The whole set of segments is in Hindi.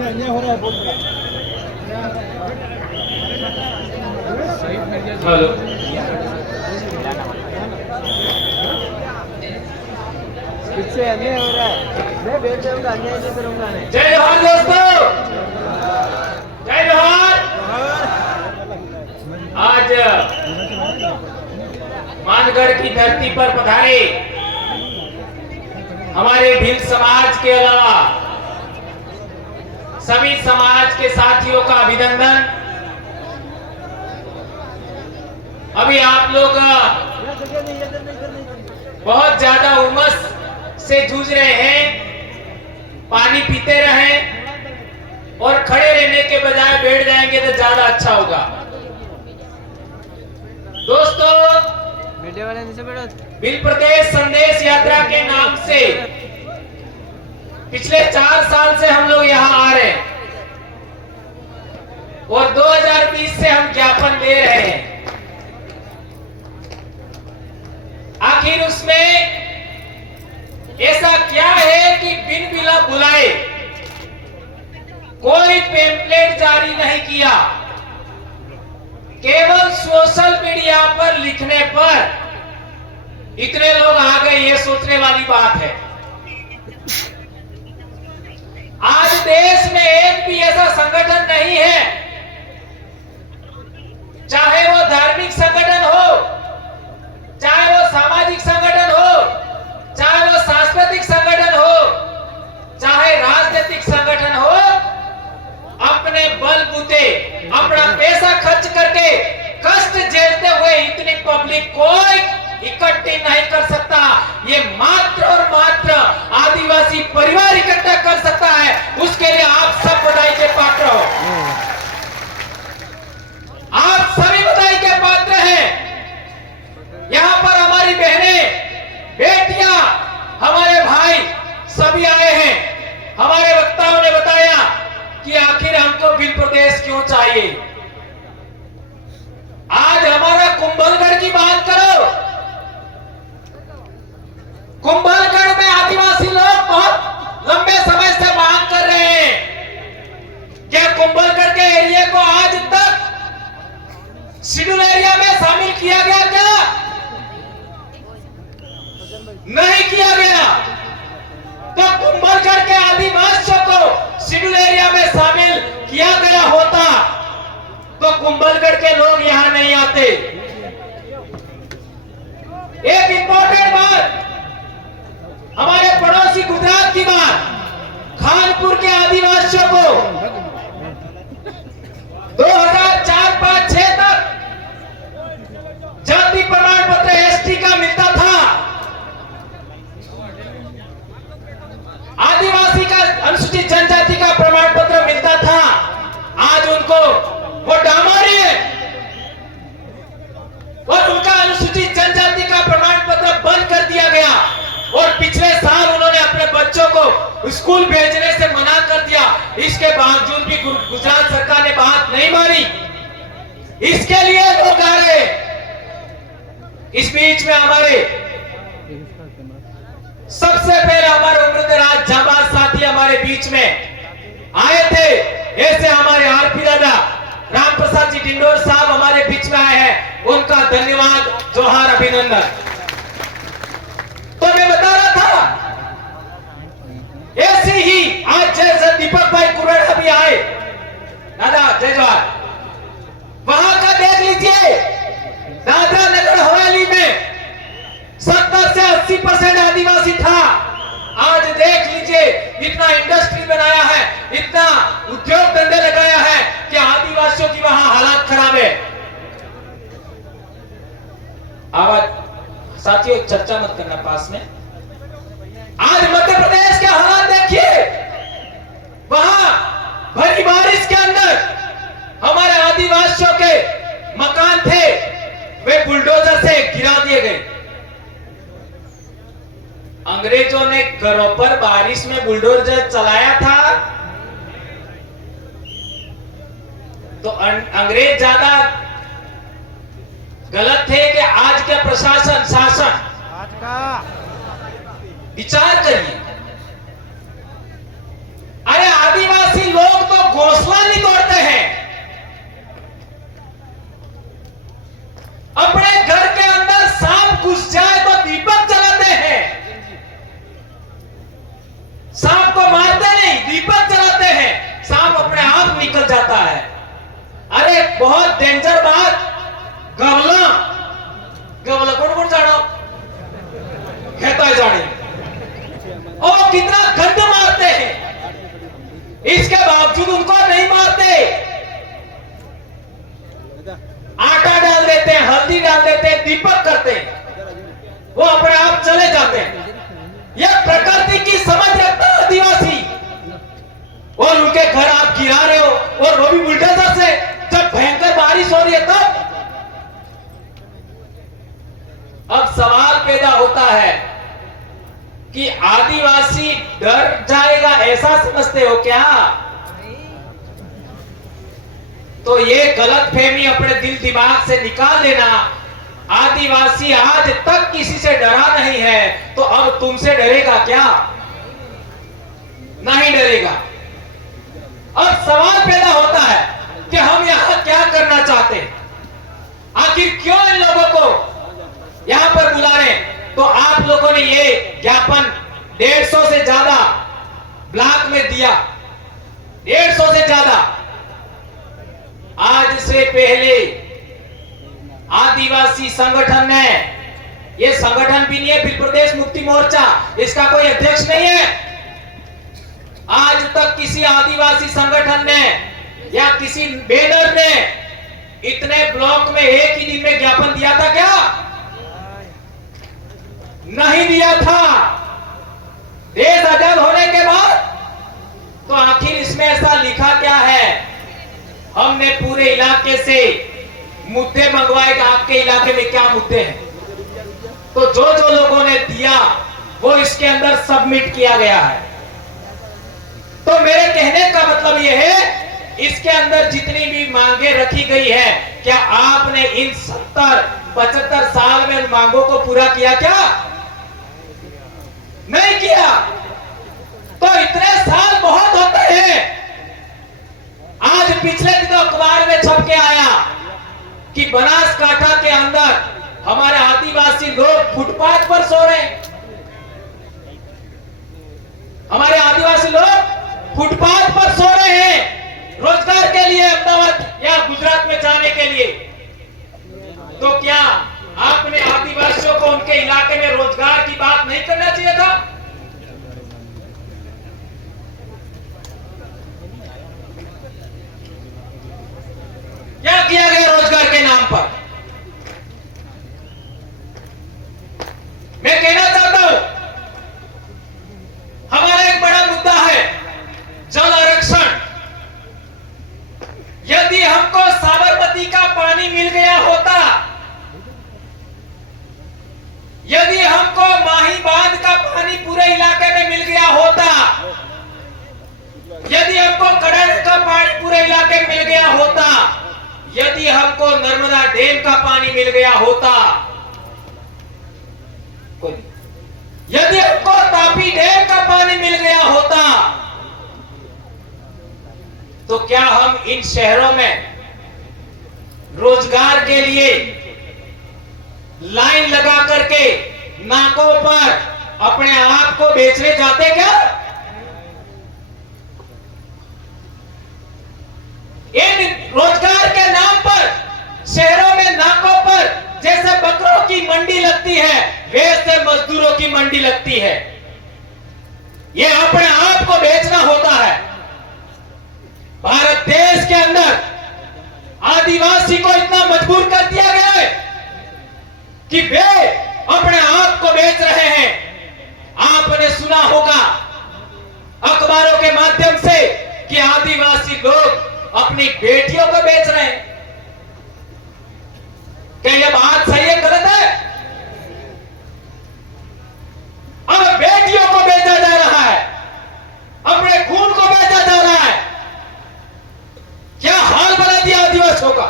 अन्याय हो रहा है बोल हेलो इससे अन्याय हो रहा है। मैं बैठ जाऊंगा, अन्याय नहीं करूंगा। जय जोहार दोस्तों, जय जोहार। आज मानगढ़ की धरती पर पधारे हमारे भिल्ल समाज के अलावा सभी समाज के साथियों का अभिनंदन। अभी आप लोग बहुत ज्यादा उमस से जूझ रहे हैं, पानी पीते रहें और खड़े रहने के बजाय बैठ जाएंगे तो ज्यादा अच्छा होगा। दोस्तों, मीडिया वाले नीचे बैठो। भिल्ल प्रदेश संदेश यात्रा के नाम से पिछले 4 साल से हम लोग यहाँ आ रहे हैं और 2020 से हम ज्ञापन दे रहे हैं। आखिर उसमें ऐसा क्या है कि बिन बिना बुलाए कोई पेम्पलेट जारी नहीं किया, केवल सोशल मीडिया पर लिखने पर इतने लोग आ गए, ये सोचने वाली बात है। आज देश में एक भी ऐसा संगठन नहीं है, चाहे वो धार्मिक संगठन हो, चाहे वो सामाजिक संगठन हो, चाहे वो सांस्कृतिक संगठन हो, चाहे राजनीतिक संगठन हो, अपने बलबूते अपना पैसा खर्च करके कष्ट झेलते हुए इतनी पब्लिक कोई इकट्ठी नहीं कर सकता। ये मात्र और मात्र आदिवासी परिवार इकट्ठा कर सकता है। उसके लिए आप सब बधाई के पात्र हो, आप सभी बधाई के पात्र हैं। यहाँ पर हमारी बहनें, बेटियां, हमारे भाई सभी आए हैं। हमारे वक्ताओं ने बताया कि आखिर हमको भिल्ल प्रदेश क्यों चाहिए। आज हमारा कुंभलगढ़ की बात करो, कुंभलगढ़ में आदिवासी लोग बहुत लंबे समय से मांग कर रहे हैं। क्या कुंभलगढ़ के एरिया को आज तक शेड्यूल एरिया में शामिल किया गया? क्या नहीं किया गया? तो कुंभलगढ़ के आदिवासियों को शेड्यूल एरिया में शामिल किया गया होता तो कुंभलगढ़ के लोग यहां नहीं आते। एक इंपॉर्टेंट बात, हमारे पड़ोसी गुजरात की बात, खानपुर के आदिवासियों को 2004-5-6 तक जाति प्रमाण पत्र एसटी का मिलता था। आदिवासी का, अनुसूचित जनजाति का प्रमाण पत्र मिलता था। आज उनको वो डामारी है और उनका अनुसूचित जनजाति का प्रमाण पत्र बंद कर दिया गया और पिछले साल उन्होंने अपने बच्चों को स्कूल भेजने से मना कर दिया। इसके बावजूद भी गुजरात सरकार ने बात नहीं मानी। इसके लिए लोग आ रहे। इस बीच में हमारे सबसे पहले हमारे उम्रदराज जाबाज साथी हमारे बीच में आए थे। ऐसे हमारे आरपी दादा राम प्रसाद जी डिंडोर साहब हमारे बीच में आए हैं, उनका धन्यवाद, जोहार, अभिनंदन। तो मैं बता रहा था, ऐसे ही आज जैसे दीपक भाई कुरेड़ा भी आए, दादा जय जोहार, वहां का देख लीजिए, दादरा नगर हवेली में 70 से 80% आदिवासी था। आज देख लीजिए, इतना इंडस्ट्री बनाया है, इतना उद्योग धंधे लगाया है कि आदिवासियों की वहां हालात खराब है। आवाज साथियों, चर्चा मत करना पास में। आज मध्य प्रदेश के हालात देखिए, वहां भरी बारिश के अंदर हमारे आदिवासियों के मकान थे, वे बुलडोजर से गिरा दिए गए। अंग्रेजों ने घरों पर बारिश में बुलडोजर चलाया था तो अंग्रेज ज्यादा गलत थे कि आज के प्रशासन, शासन? आज का विचार करिए। अरे आदिवासी लोग दीपक जलाते हैं, सांप अपने आप निकल जाता है। अरे बहुत डेंजर बात। गवला गवला कौन कौन जाना कहता है जाने, और कितना गंद मारते हैं, इसके बावजूद उनको नहीं मारते। आटा डाल देते हैं, हल्दी डाल देते हैं, दीपक करते हैं, वो अपने आप चले जाते हैं। यह प्रकृति की समझ रखता है आदिवासी, और उनके घर आप गिरा रहे हो, और वो भी बुलडोजर से। जब भयंकर बारिश हो रही है तब अब सवाल पैदा होता है कि आदिवासी डर जाएगा, ऐसा समझते हो क्या? तो ये गलतफहमी अपने दिल दिमाग से निकाल लेना। आदिवासी आज तक किसी से डरा नहीं है, तो अब तुमसे डरेगा क्या? नहीं डरेगा। अब सवाल पैदा होता है कि हम यहां क्या करना चाहते हैं, आखिर क्यों इन लोगों को यहां पर बुला रहे हैं? तो आप लोगों ने ये ज्ञापन 150 से ज्यादा ब्लॉक में दिया, 150 से ज्यादा। आज से पहले आदिवासी संगठन ने, ये संगठन भी नहीं है फिर प्रदेश मुक्ति मोर्चा, इसका कोई अध्यक्ष नहीं है। आज तक किसी आदिवासी संगठन ने या किसी बैनर ने इतने ब्लॉक में एक ही दिन में ज्ञापन दिया था क्या? नहीं दिया था। देश आजाद होने के बाद तो आखिर इसमें ऐसा लिखा क्या है? हमने पूरे इलाके से मुद्दे मंगवाए कि आपके इलाके में क्या मुद्दे हैं, तो जो जो लोगों ने दिया वो इसके अंदर सबमिट किया गया है। तो मेरे कहने का मतलब यह है, इसके अंदर जितनी भी मांगे रखी गई है, क्या आपने इन 70-75 साल में उन मांगों को पूरा किया क्या? नहीं किया। तो इतने साल बहुत होते हैं। आज पिछले दिनों अखबार में छप के आया कि बनासकांठा के अंदर हमारे आदिवासी लोग फुटपाथ पर सो रहे हैं। हमारे आदिवासी लोग फुटपाथ पर सो रहे हैं रोजगार के लिए, अहमदाबाद या गुजरात में जाने के लिए। तो क्या आपने आदिवासियों को उनके इलाके में रोजगार की बात नहीं करना चाहिए था? क्या किया गया रोजगार के नाम पर? मैं कहना चाहता हूं, हमारा एक बड़ा मुद्दा है जल आरक्षण। यदि हमको साबरमती का पानी मिल गया होता, यदि हमको माही बांध का पानी पूरे इलाके में मिल गया होता, यदि हमको कड़र का पानी पूरे इलाके में मिल गया होता, यदि हमको नर्मदा डैम का पानी मिल गया होता, यदि हमको तापी डैम का पानी मिल गया होता, तो क्या हम इन शहरों में रोजगार के लिए लाइन लगा करके नाकों पर अपने आप को बेचने जाते क्या? इन रोजगार के नाम पर शहरों में नाकों पर जैसे बकरों की मंडी लगती है, वैसे मजदूरों की मंडी लगती है। यह अपने आप को बेचना होता है। भारत देश के अंदर आदिवासी को इतना मजबूर कर दिया गया है कि वे अपने आप को बेच रहे हैं। आपने सुना होगा अखबारों के माध्यम से कि आदिवासी लोग अपनी बेटियों को बेच रहे हैं। क्या यह बात सही है, गलत है? अब बेटियों को बेचा जा रहा है, अपने खून को बेचा जा रहा है। क्या हाल बना दिया आदिवासियों का।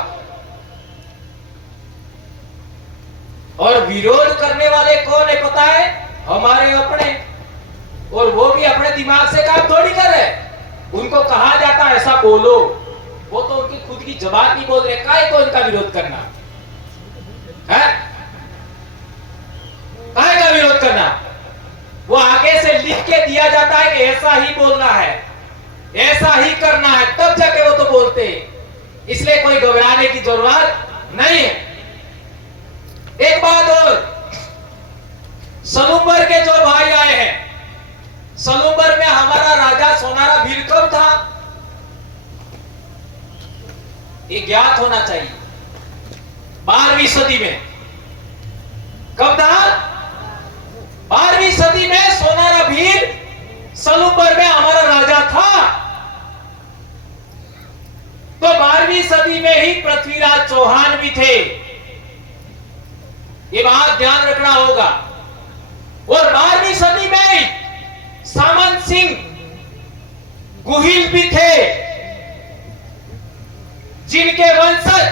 और विरोध करने वाले कौन है पता है? हमारे अपने, और वो भी अपने दिमाग से काम थोड़ी कर रहे। उनको कहा जाता है ऐसा बोलो, वो तो उनकी खुद की जबान नहीं बोल रहे, काहे को इनका विरोध करना है? काहे का विरोध करना? वो आगे से लिख के दिया जाता है कि ऐसा ही बोलना है, ऐसा ही करना है, तब जाके वो तो बोलते हैं। इसलिए कोई घबराने की जरूरत नहीं है। एक बात और, सलूम्बर के जो भाई आए हैं, सलूम्बर में हमारा राजा सोनारा भील कब था, ये ज्ञात होना चाहिए। 12वीं सदी में कब था? 12वीं सदी में सोनारा भील सलूम्बर में हमारा राजा था। तो 12वीं सदी में ही पृथ्वीराज चौहान भी थे, ये बात ध्यान रखना होगा। और 12वीं सदी में ही सामंत सिंह गुहिल भी थे, जिनके वंशज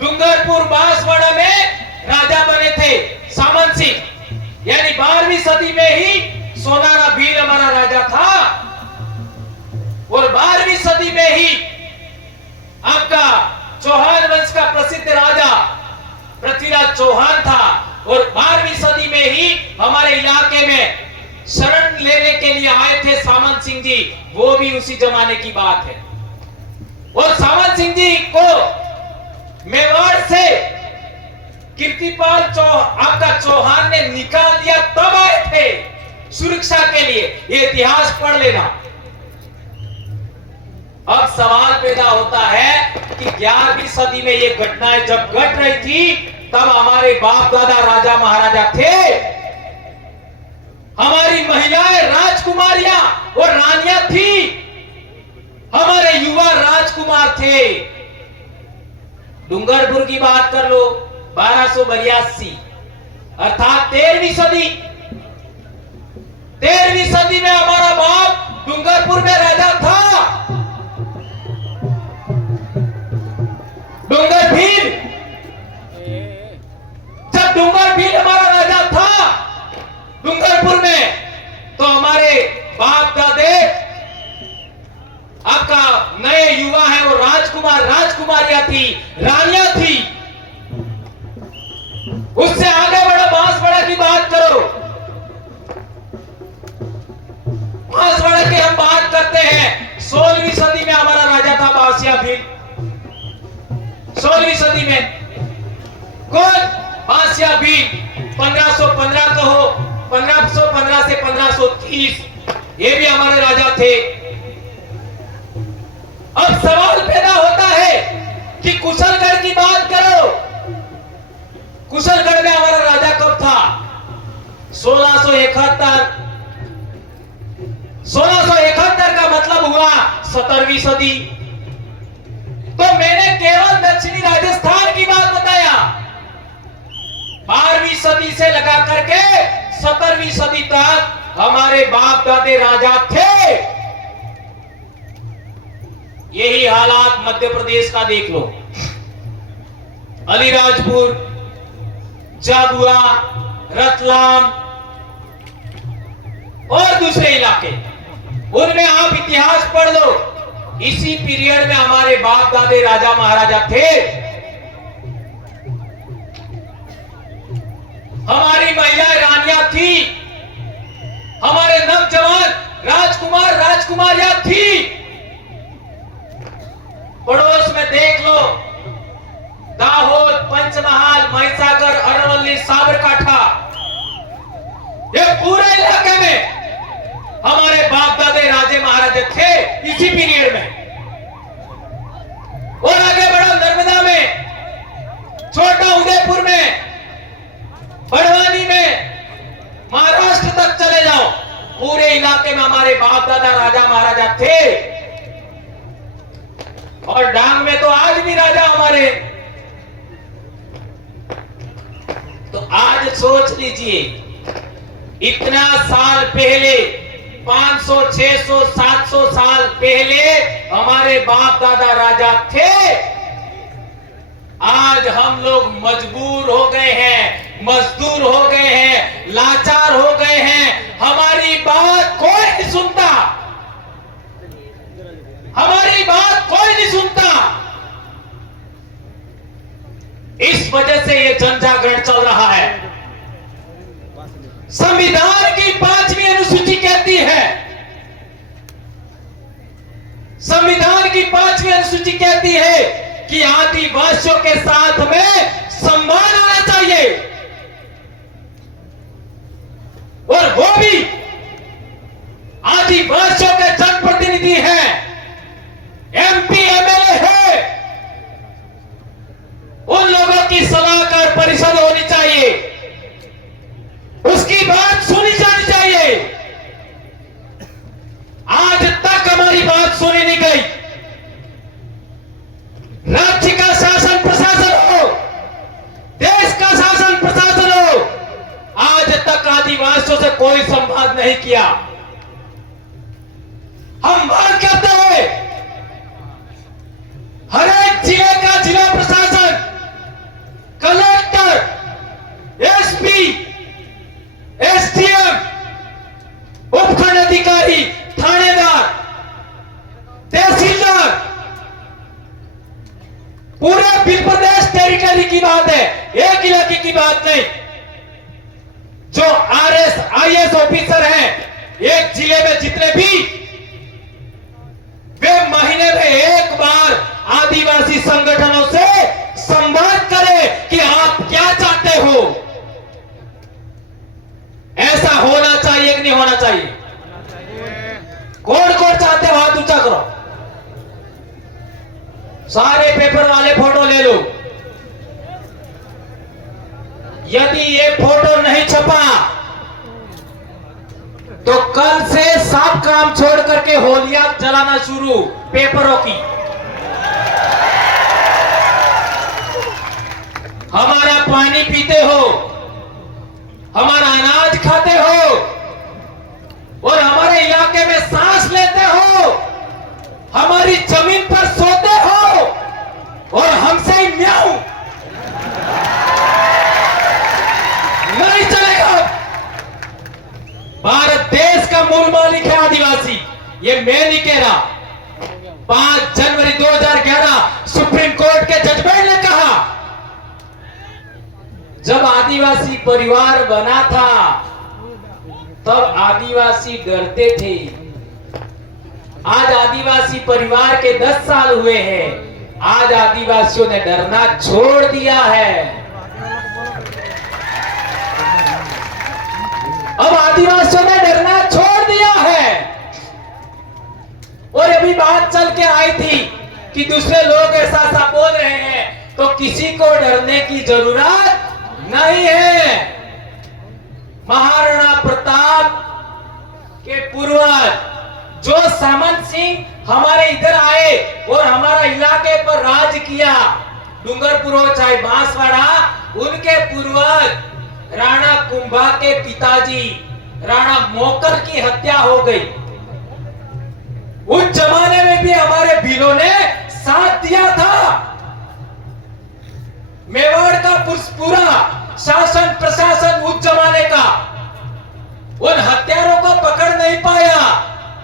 डूंगरपुर बांसवाड़ा में राजा बने थे सामंत सिंह। यानी 12वीं सदी में ही सोनारा भील हमारा राजा था और 12वीं सदी में ही आपका चौहान वंश का प्रसिद्ध राजा पृथ्वीराज चौहान था। और 12वीं सदी में ही हमारे इलाके में शरण लेने के लिए आए थे सामंत सिंह जी, वो भी उसी जमाने की बात है। और सामंत सिंह जी को मेवाड़ से कीर्तिपाल आपका चौहान ने निकाल दिया, तब आए थे सुरक्षा के लिए। ये इतिहास पढ़ लेना। अब सवाल पैदा होता है कि 11वीं सदी में ये घटनाएं जब घट रही थी, तब हमारे बाप दादा राजा महाराजा थे, हमारी महिलाएं राजकुमारियां और रानियां थी, हमारे युवा राजकुमार थे। डूंगरपुर की बात कर लो, 1282 अर्थात 13वीं सदी। 13वीं सदी में हमारा बाप डूंगरपुर में राजा था। डूंगर भील, जब डूंगर भील हमारा राजा था डूंगरपुर में, तो हमारे बाप दादे आपका नए युवा है वो राजकुमार राजकुमारियां थी, रानियां थी। उससे आगे बढ़ो, बांसवाड़ा की बात करो। बांसवाड़ा की हम बात करते हैं, 16वीं सदी में हमारा राजा था बासिया भील। 16वीं सदी में कौन? बासिया भील। 1515 कहो, 1515 से 1530, ये भी हमारे राजा थे। अब सवाल पैदा होता है कि कुशलगढ़ की बात करो। कुशलगढ़ में हमारा राजा कब था? 1671। 1671 का मतलब हुआ 17वीं सदी। तो मैंने केवल दक्षिणी राजस्थान की बात बताया। 12वीं सदी से लगा करके 17वीं सदी तक हमारे बाप दादे राजा थे। यही हालात मध्य प्रदेश का देख लो। अलीराजपुर, झाबुआ, रतलाम और दूसरे इलाके, उनमें आप इतिहास पढ़ लो। इसी पीरियड में हमारे बाप दादे राजा महाराजा थे। हमारी महिलाएं रानियां थी, हमारे नवजवान राजकुमार राजकुमारियां थी। पड़ोस में देख लो, दाहोद, पंचमहाल, महिसागर, अरवल्ली, साबरकाठा, ये पूरे इलाके में हमारे बाप दादे राजे महाराजे थे इसी पीरियड में। और आगे बढ़ो, नर्मदा में, छोटा उदयपुर में, बड़वानी में, महाराष्ट्र तक चले जाओ, पूरे इलाके में हमारे बाप दादा राजा महाराजा थे। और डांग में तो आज भी राजा हमारे। तो आज सोच लीजिए, इतना साल पहले, 500, 600, 700 साल पहले हमारे बाप दादा राजा थे। आज हम लोग मजबूर हो गए हैं, मजदूर हो गए हैं, लाचार हो गए हैं। हमारी बात कोई नहीं सुनता, हमारी बात कोई नहीं सुनता। इस वजह से ये जनजागरण चल रहा है। संविधान की 5वीं अनुसूची कहती है अनुसूची कहती है कि आदिवासियों के साथ में सम्मान होना चाहिए, और वो भी आदिवासियों के जनप्रतिनिधि हैं, एमपी एमएलए है, उन लोगों की सलाहकार परिषद होनी चाहिए, उसकी बात सुनी जानी चाहिए। आज तक हमारी बात सुनी नहीं गई। राज्य का शासन प्रशासन हो, देश का शासन प्रशासन हो, आज तक आदिवासियों से कोई संवाद नहीं किया। हम मांग करते हैं हर एक जिले का जिला प्रशासन, कलेक्टर, एसपी, एसडीएम, उपखंड अधिकारी, थानेदार, तहसीलदार, पूरे बिल प्रदेश टेरिटरी की बात है, एक इलाके की बात नहीं। जो आरएस आईएएस ऑफिसर हैं एक जिले में जितने भी, वे महीने में एक बार आदिवासी संगठनों से संवाद करें कि आप क्या चाहते हो। ऐसा होना चाहिए कि नहीं होना चाहिए? कौन कौन चाहते हो हाथ ऊंचा करो। सारे पेपर वाले फोटो ले लो। यदि ये फोटो नहीं छपा तो कल से सब काम छोड़ करके होलियां जलाना शुरू पेपरों की। हमारा पानी पीते हो, हमारा अनाज खाते हो, और हमारे इलाके में सांस लेते हो, हमारी जमीन पर सोते हो, और हमसे ही म्याऊं नहीं चलेगा। भारत देश का मूल मालिक है आदिवासी, ये मैं नहीं कह रहा। 5 जनवरी 2011 सुप्रीम कोर्ट के जजमेंट ने कहा, जब आदिवासी परिवार बना था तब आदिवासी डरते थे। आज आदिवासी परिवार के 10 साल हुए हैं, आज आदिवासियों ने डरना छोड़ दिया है। अब आदिवासियों ने डरना छोड़ दिया है। और अभी बात चल के आई थी कि दूसरे लोग ऐसा बोल रहे हैं, तो किसी को डरने की जरूरत नहीं है। महाराणा प्रताप के पूर्वज जो सामंत सिंह हमारे इधर आए और हमारा इलाके पर राज किया, डूंगरपुर हो चाहे बांसवाड़ा, उनके पूर्वज राणा कुंभा के पिताजी राणा मोकर की हत्या हो गई। उस जमाने में भी हमारे भीलों ने साथ दिया था। मेवाड़ का पूरा शासन प्रशासन उस जमाने का उन हत्यारों को पकड़ नहीं पाया,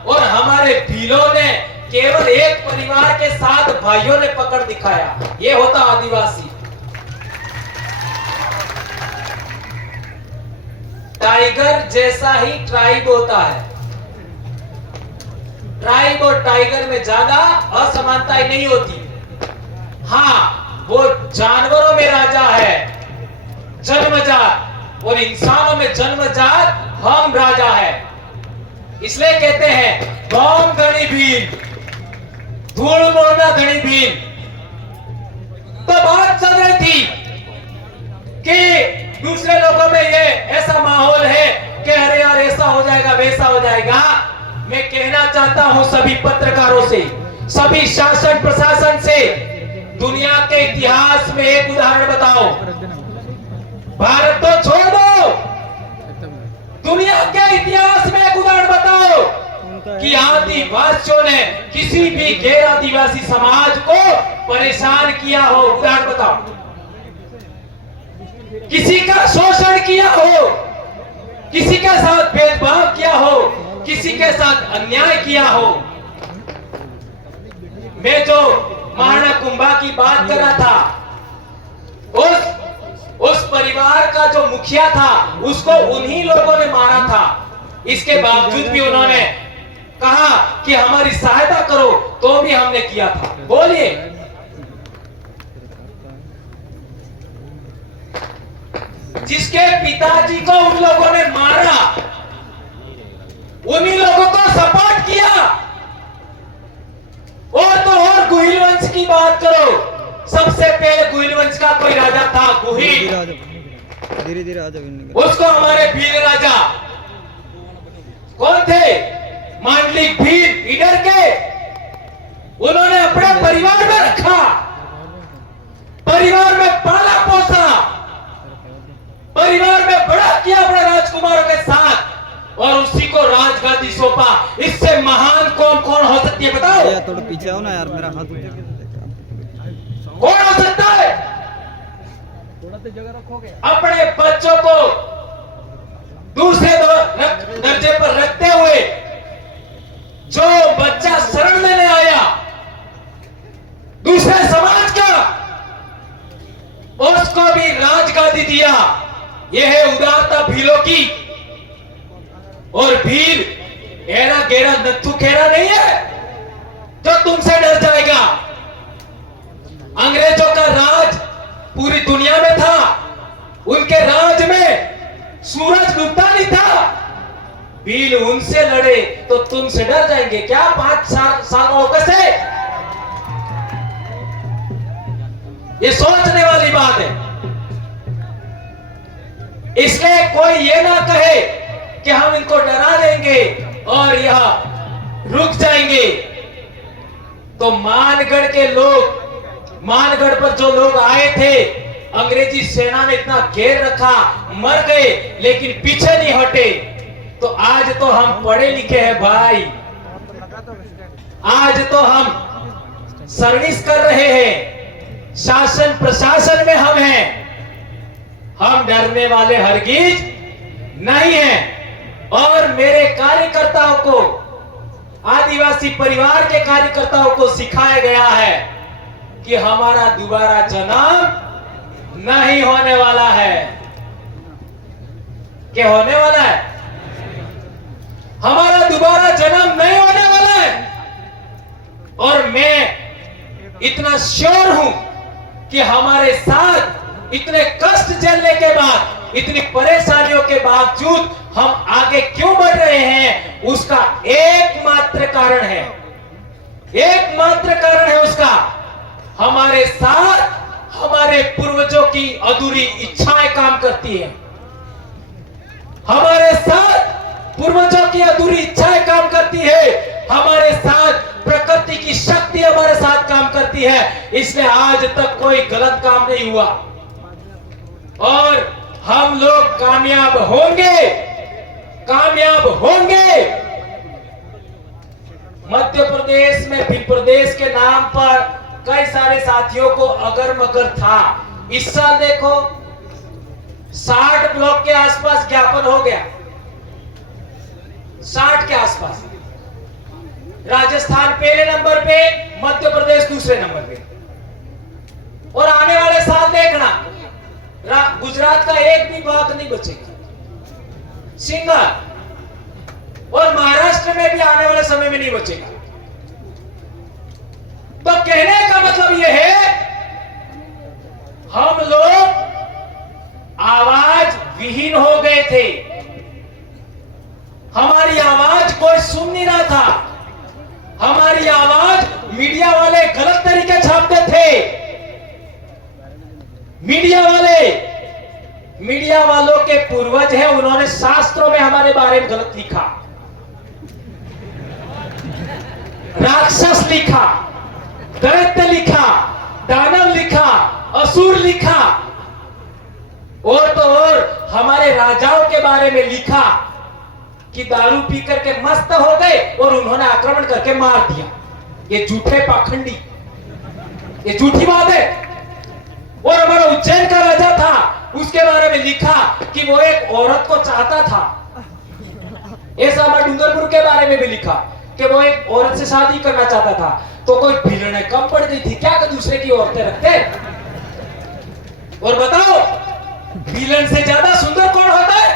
और हमारे भीलों ने केवल एक परिवार के 7 भाइयों ने पकड़ दिखाया। ये होता आदिवासी। टाइगर जैसा ही ट्राइब होता है। ट्राइब और टाइगर में ज्यादा असमानताएं नहीं होती। हाँ, वो जानवरों में राजा है जन्मजात, और इंसानों में जन्मजात हम राजा है। इसलिए कहते हैं बम धनी भील, धूल मोना धनी भील। तो बात चल रही थी कि दूसरे लोगों में ये ऐसा माहौल है कि अरे यार ऐसा हो जाएगा वैसा हो जाएगा। मैं कहना चाहता हूं सभी पत्रकारों से, सभी शासन प्रशासन से, दुनिया के इतिहास में एक उदाहरण बताओ। भारत तो छोड़ दो, दुनिया के इतिहास में एक उदाहरण बताओ कि आदिवासियों ने किसी भी गैर आदिवासी समाज को परेशान किया हो। उदाहरण बताओ, किसी का शोषण किया हो, किसी के साथ भेदभाव किया हो, किसी के साथ अन्याय किया हो। मैं जो महाराणा कुंभा की बात कर रहा था, उस परिवार का जो मुखिया था उसको उन्हीं लोगों ने मारा था। इसके बावजूद भी उन्होंने कहा कि हमारी सहायता करो, तो भी हमने किया था। बोलिए, जिसके पिताजी को उन लोगों ने मारा, उन्हीं लोगों को सपोर्ट किया। और तो और गुहिल वंश की बात करो, सबसे पहले गुहिल वंश का कोई राजा था गुहिल, धीरे धीरे आ जाओ। उसको हमारे भील राजा कौन थे, मांडलिक भील इधर के, उन्होंने अपने परिवार में रखा, परिवार में पाला पोसा, परिवार में बड़ा किया अपने राजकुमारों के साथ, और उसी को राजगादी सौंपा। इससे महान कौन कौन हो सकती है बताओ? थोड़ा पीछे आओ ना यार, मेरा हाथ कौन हो सकता है? थोड़ा तो जगह रखोगे। अपने बच्चों को दूसरे दर्जे पर रखते हुए जो बच्चा शरण लेने आया दूसरे समाज का, उसको भी राजगादी दिया। यह है उदारता भीलों की। और भील एरा गेरा नत्थु खेरा नहीं है जो तुमसे डर जाएगा। अंग्रेजों का राज पूरी दुनिया में था, उनके राज में सूरज डूबता नहीं था। भील उनसे लड़े तो तुमसे डर जाएंगे क्या? 5 सालों कैसे? ये सोचने वाली बात है। इसलिए कोई ये ना कहे कि हम इनको डरा देंगे और यह रुक जाएंगे। तो मानगढ़ के लोग, मानगढ़ पर जो लोग आए थे, अंग्रेजी सेना ने इतना घेर रखा, मर गए लेकिन पीछे नहीं हटे। तो आज तो हम पढ़े लिखे हैं भाई, आज तो हम सर्विस कर रहे हैं, शासन प्रशासन में हम हैं। हम डरने वाले हरगिज नहीं हैं। और मेरे कार्यकर्ताओं को, आदिवासी परिवार के कार्यकर्ताओं को सिखाया गया है कि हमारा दोबारा जन्म नहीं होने वाला है। क्या होने वाला है? हमारा दोबारा जन्म नहीं होने वाला है। और मैं इतना श्योर हूं कि हमारे साथ इतने कष्ट झेलने के बाद, इतनी परेशानियों के बावजूद हम आगे क्यों बढ़ रहे हैं, उसका एकमात्र कारण है, एकमात्र कारण है उसका, हमारे साथ हमारे पूर्वजों की अधूरी इच्छाएं काम करती है। हमारे साथ पूर्वजों की अधूरी इच्छाएं काम करती है। हमारे साथ प्रकृति की शक्ति हमारे साथ काम करती है। इसलिए आज तक कोई गलत काम नहीं हुआ और हम लोग कामयाब होंगे, कामयाब होंगे। मध्य प्रदेश में भी प्रदेश के नाम पर कई सारे साथियों को अगर मगर था। इस साल देखो 60 ब्लॉक के आसपास ज्ञापन हो गया, 60 के आसपास। राजस्थान पहले नंबर पे, मध्य प्रदेश दूसरे नंबर पे। और आने वाले साल देखना गुजरात का एक भी ब्लॉक नहीं बचेगा, सिंगल। और महाराष्ट्र में भी आने वाले समय में नहीं बचेगा। तो कहने का मतलब यह है, हम लोग आवाज विहीन हो गए थे, हमारी आवाज कोई सुन नहीं रहा था, हमारी आवाज मीडिया वाले गलत तरीके छापते थे। मीडिया वालों के पूर्वज हैं, उन्होंने शास्त्रों में हमारे बारे में गलत लिखा, राक्षस लिखा, दैत्य लिखा, दानव लिखा, असुर लिखा, और तो और हमारे राजाओं के बारे में लिखा कि दारू पी करके मस्त हो गए और उन्होंने आक्रमण करके मार दिया। ये झूठे पाखंडी, ये झूठी बात है। और हमारा उज्जैन का राजा था, उसके बारे में लिखा कि वो एक औरत को चाहता था। ऐसा हमारे डूंगरपुर के बारे में भी लिखा कि वो एक औरत से शादी करना चाहता था। तो कोई भिड़ने कम पड़ गई थी क्या कि दूसरे की औरतें रखते? और बताओ, विलन से ज्यादा सुंदर कौन होता है?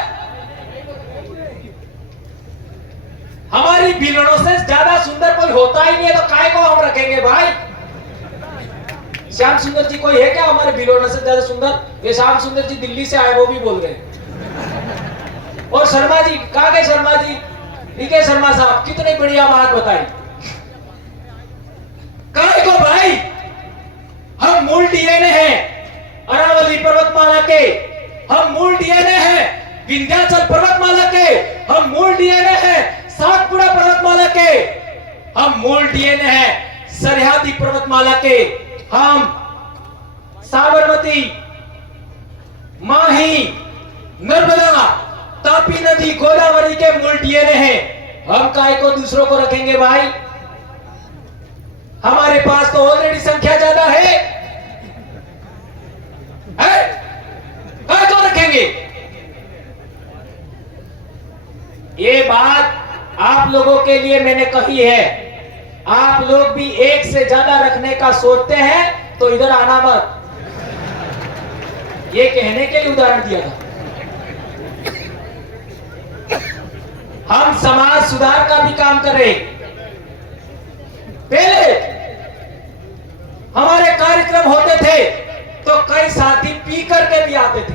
हमारी बिलोनों से ज्यादा सुंदर कोई होता ही नहीं है, तो काय को हम रखेंगे भाई? श्याम सुंदर जी कोई है क्या हमारे बिलोनों से ज्यादा सुंदर? ये श्याम सुंदर जी दिल्ली से आए, वो भी बोल गए। और शर्मा जी कहाँ गए? शर्मा जी, डीके शर्मा साहब, कितनी बढ़िया बात बताई। काय को भाई? हम मूल डीएनए हैं अरावली पर्वतमाला के, हम मूल डीएनए हैं विंध्याचल पर्वतमाला के, हम मूल डीएनए हैं सातपुड़ा पर्वतमाला के, हम मूल डीएनए हैं सरहदी पर्वतमाला के, हम साबरमती, माही, नर्मदा, तापी नदी, गोदावरी के मूल डीएनए हैं। हम काय को दूसरों को रखेंगे भाई? हमारे पास तो ऑलरेडी संख्या ज्यादा है? काय को रखेंगे? ये बात आप लोगों के लिए मैंने कही है। आप लोग भी एक से ज्यादा रखने का सोचते हैं तो इधर आना मत। ये कहने के लिए उदाहरण दिया था। हम समाज सुधार का भी काम कर रहे। पहले हमारे कार्यक्रम होते थे तो कई साथी पी करके भी आते थे,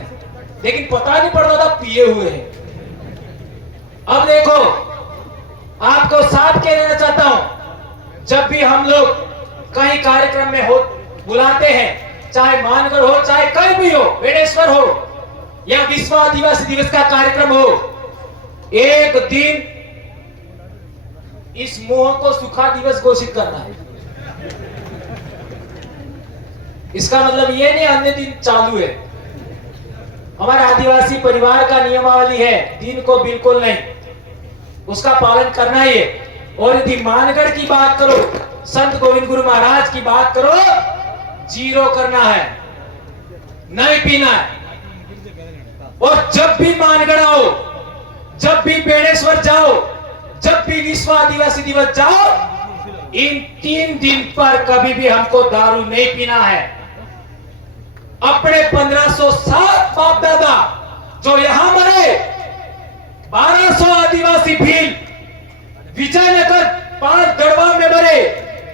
लेकिन पता नहीं पड़ता था पिए हुए हैं। अब देखो, आपको साफ कह देना चाहता हूं, जब भी हम लोग कहीं कार्यक्रम में हो बुलाते हैं, चाहे मानगढ़ हो, चाहे कहीं भी हो, बेणेश्वर हो या विश्व आदिवासी दिवस का कार्यक्रम हो, एक दिन इस मोह को सूखा दिवस घोषित करना है। इसका मतलब ये नहीं अन्य दिन चालू है। हमारा आदिवासी परिवार का नियमावली है, दिन को बिल्कुल नहीं, उसका पालन करना ही है। और यदि मानगढ़ की बात करो, संत गोविंद गुरु महाराज की बात करो, जीरो करना है, नहीं पीना है। और जब भी मानगढ़ आओ, जब भी बेणेश्वर जाओ, जब भी विश्व आदिवासी दिवस जाओ, इन 3 दिन पर कभी भी हमको दारू नहीं पीना है। अपने 1507 बाप दादा जो यहां मरे, 1200 आदिवासी भील विजयनगर 5 गढ़वा में मरे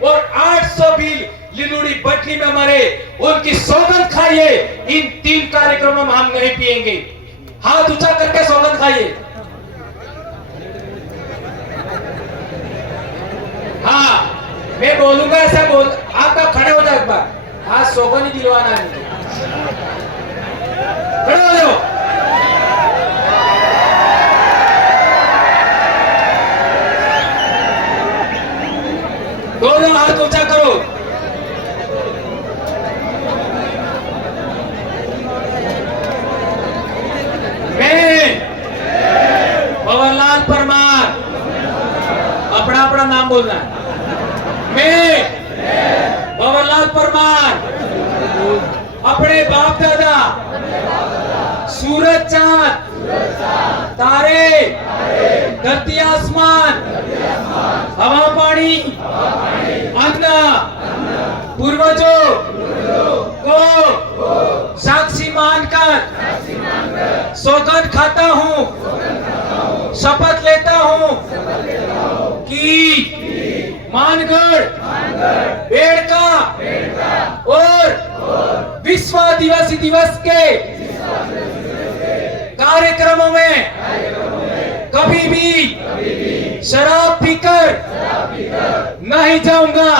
और 800 भील लिलुड़ी बटली में मरे, उनकी सौगंध खाइए। इन 3 कार्यक्रमों में हम नहीं पिएंगे। हाथ ऊंचा करके सौगंध खाइए। हाँ, मैं बोलूंगा ऐसा बोल, आपका खड़े हो जाओ एक बार। हाँ, सौगंध ही दिलवाना है मुझे। खड़े हो जाओ। दोनों हाथ ऊंचा करो। मैं पवनलाल परमार, अपना अपना नाम बोलना है। मैं पवनलाल परमार अपने बाप दादा सूरज चांद तारे धरती आसमान हवा पानी अन्न पूर्वजों को साक्षी मानकर सौगंध खाता हूँ, शपथ लेता हूँ कि मानगढ़, बेड़का और विश्व आदिवासी दिवस के कार्यक्रमों में कभी भी शराब पीकर नहीं जाऊंगा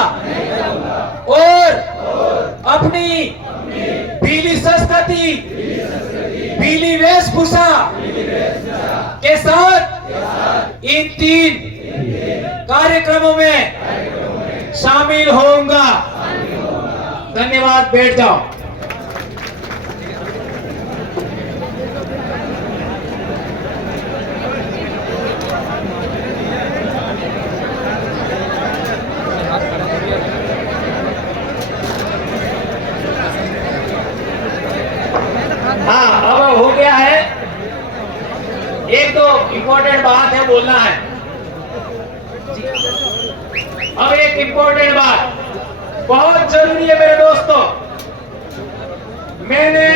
और अपनी पीली संस्कृति, पीली वेशभूषा के साथ इन 3 कार्यक्रमों में शामिल होऊंगा। धन्यवाद, बैठ जाओ। हाँ, अब हो गया है। एक तो इम्पोर्टेंट बात है, बोलना है। अब एक इम्पोर्टेंट बात बहुत जरूरी है मेरे दोस्तों। मैंने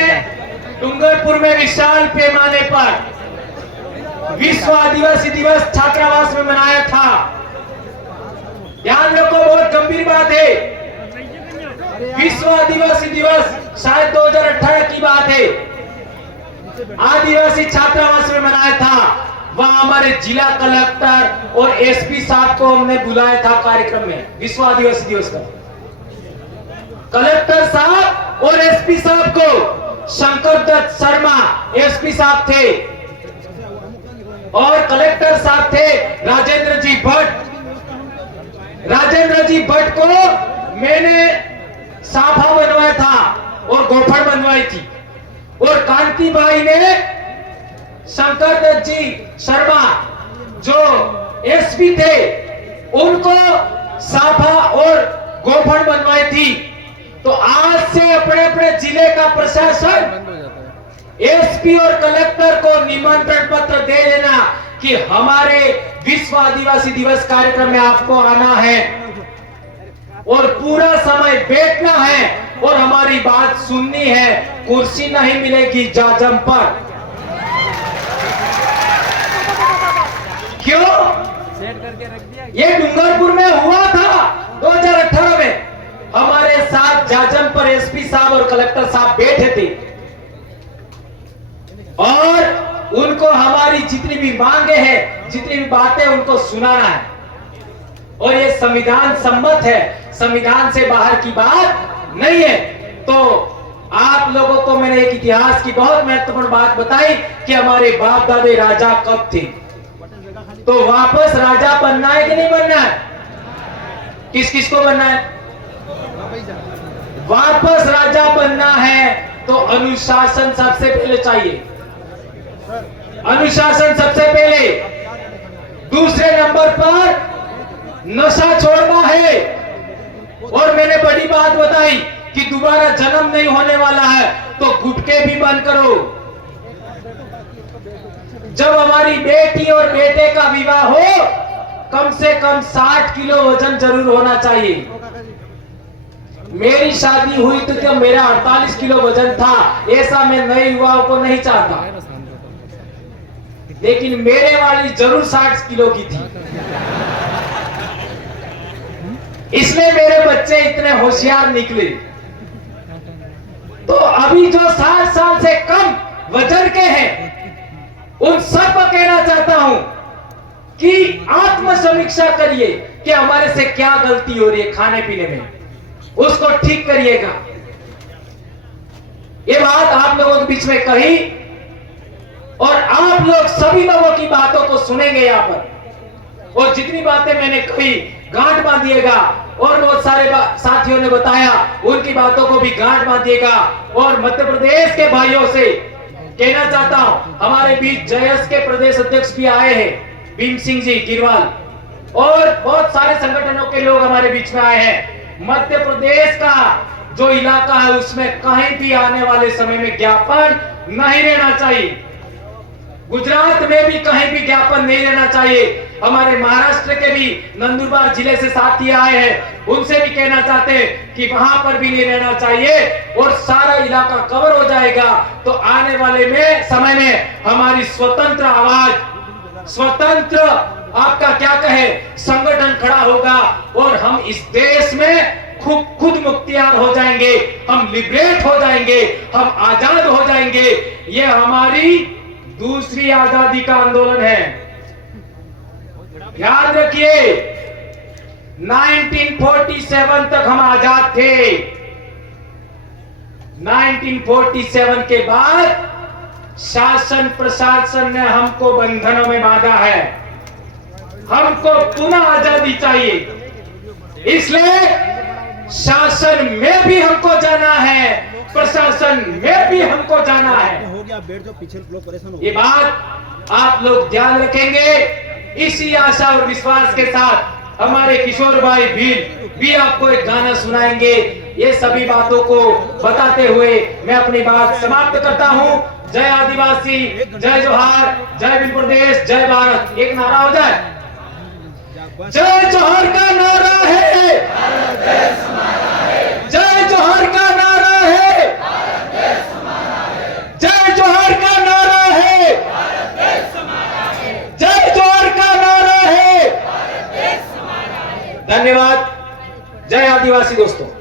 डूंगरपुर में विशाल पैमाने पर विश्व आदिवासी दिवस छात्रावास में मनाया था। ध्यान रखो, बहुत गंभीर बात है। विश्व आदिवासी दिवस शायद 2018 की बात है, आदिवासी छात्रावास में मनाया था। वहां हमारे जिला कलेक्टर और एसपी साहब को हमने बुलाया था कार्यक्रम में, विश्व आदिवासी दिवस का। कलेक्टर साहब और एसपी साहब को शंकर दत्त शर्मा एसपी साहब थे और कलेक्टर साहब थे राजेंद्र जी भट्ट। राजेंद्र जी भट्ट को मैंने साफा बनवाया था और गोफड़ बनवाई थी, और कांति भाई ने शंकर दत्त जी शर्मा जो एसपी थे उनको साफा और गोफड़ बनवाई थी। तो आज से अपने अपने जिले का प्रशासन एसपी और कलेक्टर को निमंत्रण पत्र दे देना कि हमारे विश्व आदिवासी दिवस कार्यक्रम में आपको आना है और पूरा समय बैठना है और हमारी बात सुननी है। कुर्सी नहीं मिलेगी जाजम पर। क्यों? ये डूंगरपुर में हुआ था 2018 में। हमारे साथ जाजम पर एसपी साहब और कलेक्टर साहब बैठे थे और उनको हमारी जितनी भी मांगे हैं, जितनी भी बातें, उनको सुनाना है। और ये संविधान सम्मत है, संविधान से बाहर की बात नहीं है। तो आप लोगों को मैंने एक इतिहास की बहुत महत्वपूर्ण बात बताई कि हमारे बाप दादे राजा कब थे। तो वापस राजा बनना है कि नहीं बनना है? किस किस को बनना है? वापस राजा बनना है तो अनुशासन सबसे पहले चाहिए। अनुशासन सबसे पहले। दूसरे नंबर पर नशा छोड़ना है। और मैंने बड़ी बात बताई कि दोबारा जन्म नहीं होने वाला है तो गुटखे भी बंद करो। जब हमारी बेटी और बेटे का विवाह हो, कम से कम 60 किलो वजन जरूर होना चाहिए। मेरी शादी हुई तो मेरा 48 किलो वजन था। ऐसा मैं नए युवाओं को नहीं चाहता, लेकिन मेरे वाली जरूर 60 किलो की थी। इसलिए मेरे बच्चे इतने होशियार निकले। तो अभी जो 60 साल से कम वजन के हैं, उन सब को कहना चाहता हूं कि आत्म समीक्षा करिए कि हमारे से क्या गलती हो रही है खाने पीने में, उसको ठीक करिएगा। ये बात आप लोगों के बीच में कही और आप लोग सभी लोगों की बातों को सुनेंगे यहाँ पर। और जितनी बातें मैंने कही गांठ बांधिएगा, और बहुत सारे साथियों ने बताया उनकी बातों को भी गांठ बांधिएगा। और मध्य प्रदेश के भाइयों से कहना चाहता हूं, हमारे बीच जयस के प्रदेश अध्यक्ष भी आए हैं, भीम सिंह जी गिरवाल, और बहुत सारे संगठनों के लोग हमारे बीच में आए हैं। मध्य प्रदेश का जो इलाका है उसमें कहीं भी आने वाले समय में ज्ञापन नहीं रहना चाहिए। गुजरात में भी कहीं भी ज्ञापन नहीं रहना चाहिए। हमारे महाराष्ट्र के भी नंदुरबार जिले से साथी आए हैं, उनसे भी कहना चाहते हैं कि वहां पर भी नहीं रहना चाहिए और सारा इलाका कवर हो जाएगा। तो आने वाले में समय में हमारी स्वतंत्र आवाज, स्वतंत्र आपका क्या कहे संगठन खड़ा होगा और हम इस देश में खुद मुख्तियार हो जाएंगे, हम लिबरेट हो जाएंगे, हम आजाद हो जाएंगे। ये हमारी दूसरी आजादी का आंदोलन है। याद रखिए, 1947 तक हम आजाद थे। 1947 के बाद शासन प्रशासन ने हमको बंधनों में बांधा है। हमको पुनः आजादी चाहिए। इसलिए शासन में भी हमको जाना है, प्रशासन में भी हमको जाना है। हो गया, बैठ जाओ, पीछे लोग परेशान हो। ये बात आप लोग ध्यान रखेंगे। इसी आशा और विश्वास के साथ हमारे किशोर भाई भी आपको एक गाना सुनाएंगे। ये सभी बातों को बताते हुए मैं अपनी बात समाप्त करता हूं। जय आदिवासी, जय जोहार, जय भीम प्रदेश, जय भारत। एक नारा हो जाए, जय जोहार का नारा है, जय जोहार का नारा है, जय जोहार का नारा है, धन्यवाद। जय आदिवासी दोस्तों।